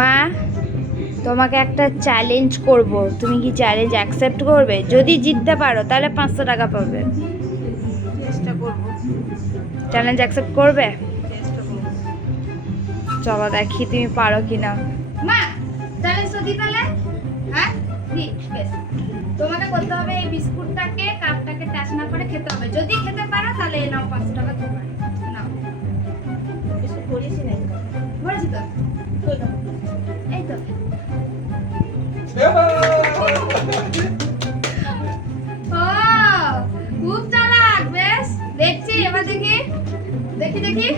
মা তোমাকে একটা চ্যালেঞ্জ করব, তুমি কি চ্যালেঞ্জ অ্যাকসেপ্ট করবে? যদি জিততে পারো তাহলে 500 টাকা পাবে। চেষ্টা করব। চ্যালেঞ্জ অ্যাকসেপ্ট করবে? চেষ্টা করব। চলো দেখি তুমি পারো কিনা। মা চ্যালেঞ্জ তো দিই তাহলে। হ্যাঁ দি বেশ। তোমাকে বলতে হবে এই বিস্কুটটাকে কাপটাকে টাচ না করে খেতে হবে। যদি খেতে পারো তাহলে এই নাও 500 টাকা তোমার। নাও। কিছু করিস না তো। বলেছি তো। এই তো। ও খুব চালাক, বেশ দেখছি। এবার দেখি দেখি দেখি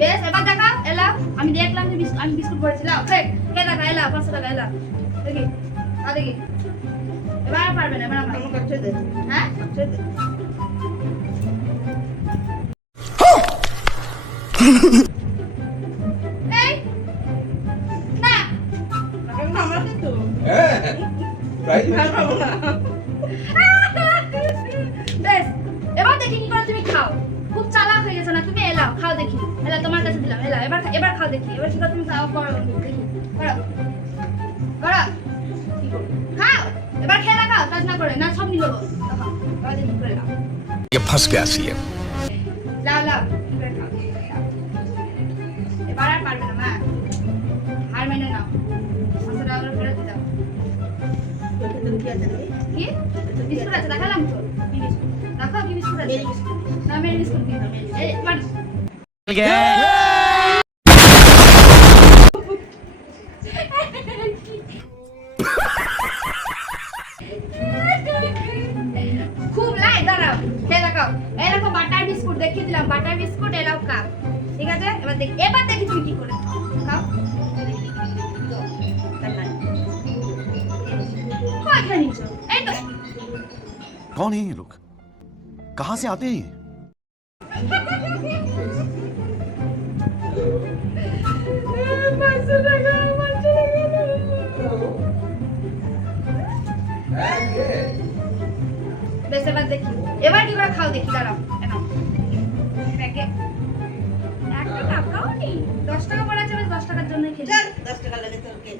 বেশ, এবার দেখাও। এলাও আমি দেখলাম যে আমি বিস্কুট করেছিলাম। কে টাকা এলাও 500 টাকা এলাও দেখি। দেখি এবার আর পারবে না। এবার আমার কাছে দে। হ্যাঁ কাছে দে। এই না এখন আমরা কিন্তু হ্যাঁ প্রাইজ ভালো পাবো না। বেশ, এবার দেখি কি করে তুমি খাও। খুব চালাক হয়ে গেছো না তুমি? এলাও খাও দেখি। এলা তোমার কাছে দিলাম। এলা এবার এবার খাও দেখি। এবার কি করে তুমি খাও করো দেখি। করো করো কি করো খাও। এবার খেলা খাও টাচ না করে। না সব নিয়ে নেবো। খাও এবার দেখি করে নাও। ये फंस गया सीएम লাও লাও এবার খাও। এবার আর পারবে না মা। হার মেনে নাও। 500 টাকা করে ফেরত দাও। তোকে তো কি আছে রে? কি বিস্কুট আছে দেখালাম তো। কি বিস্কুট দেখো? কি বিস্কুট আছে? Mary biscuit. না মেরি বিস্কুট কি? এই মানে খুব লাই দাঁড়াও। খেয়ে দেখাও। এই দেখো বাটার বিস্কুট দেখিয়ে দিলাম। Butter biscuit allow cup. ঠিক আছে এবার দেখি তুমি কি করে খাও। খাও তার নাই। কয় খেয়ে নিছো? এই তো कौन है ये लोग? कहां से आते हैं ये? 500 টাকা 500 টাকা। বেশ এবার দেখি। এবার কি করে খাও দেখি। দাঁড়াও এনাও ব্যাগে একটা টাকাও নেই। 10 টাকা পড়ে আছে। 10 টাকার জন্য খেয়ে চল 10 টাকা লাগে তোকে।